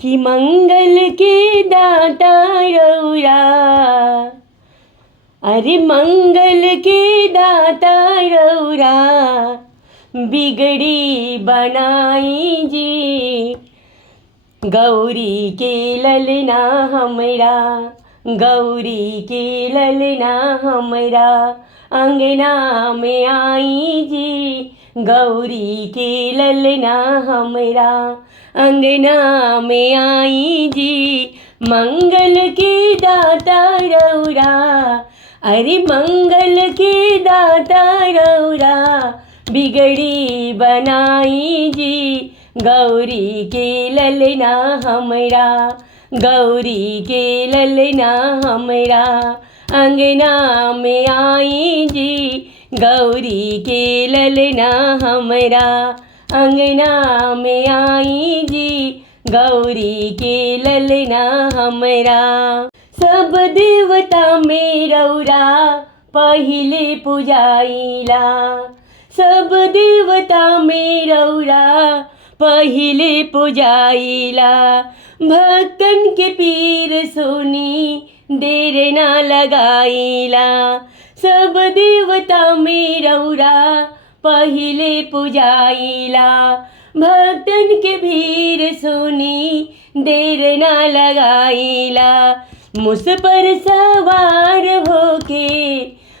कि मंगल के दाता रौरा, अरे मंगल के दाता रौरा, बिगड़ी बनाई जी। गौरी के ललना हमरा, गौरी के ललना हमरा, अंगना में आई जी। गौरी के ललना हमरा, अंगना में आई जी। मंगल के दाता रौरा, अरे मंगल के दाता रौरा, बिगड़ी बनाई जी। गौरी के ललना हमरा, गौरी के ललना हमरा, अंगना में आई जी। गौरी के ललना हमरा, अंगना में आई जी। गौरी के ललना हमरा। सब देवता में रौरा पहिले पुजाइला, सब देवता में रौरा पहिले पुजाइला। भक्तन के पीर सुनी देर ना लगाइला, सब देवता में रौरा पहिले पुजाइला। भक्तन के भीर सुनी देर ना लगाइला। मुझ पर सवार होके,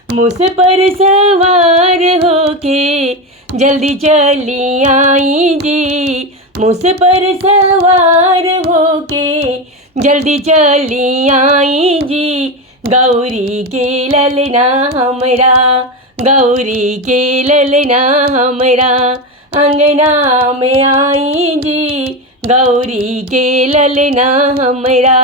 मुझ पर सवार होके, जल्दी चली आई जी। मुझ पर सवार होके, जल्दी चली आई जी। गौरी के ललना हमरा, गौरी के ललना हमरा, अंगना में आई जी। गौरी के ललना हमरा,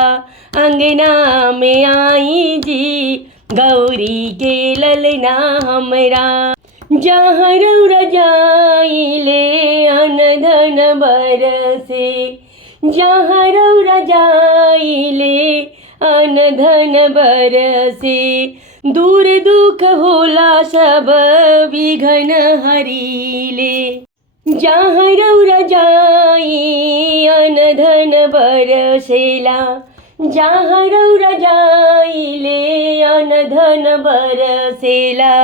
अंगना में आई जी। गौरी के ललना हमरा। जहाँ रौरा जाइले अनधन बरसे, जहाँ रौरा जाइले अनधन बरसे। दूर दुख होला सब विघन हरीले, जहाँ रौरा जाई अनधन बरसेला। जहाँ रौरा जाइले अनधन बरसेला।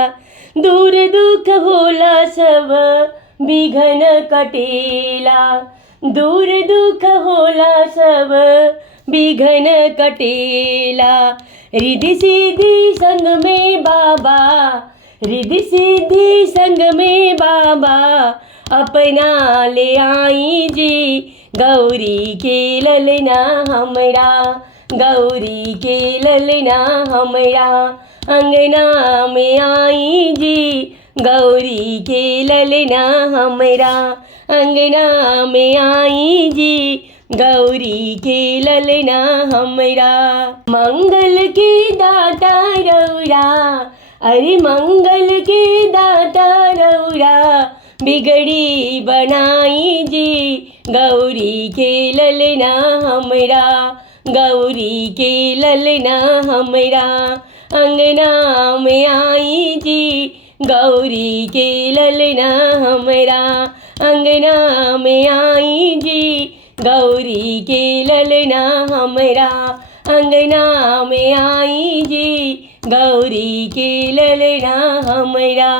दूर दुख होला सब विघन कटेला, दूर दुख होला सब विघन कटेला। रिद्धि सिद्धि संग में बाबा, रिद्धि सिद्धि संग में बाबा, अपना ले आई जी। गौरी के ललना हमरा, गौरी के ललना हमरा, अंगना में आई जी। गौरी के ललना हमरा, अंगना में आई जी। गौरी के ललना हमरा। मंगल के दाता रौरा, अरे मंगल के दाता रौरा, बिगड़ी बनाई जी। गौरी के ललना हमरा, गौरी के ललना हमरा, अंगना में आई जी। गौरी के ललना हमरा, अंगना में आई जी। गौरी के ललना हमरा, अंगना में आई जी। गौरी के ललना हमरा।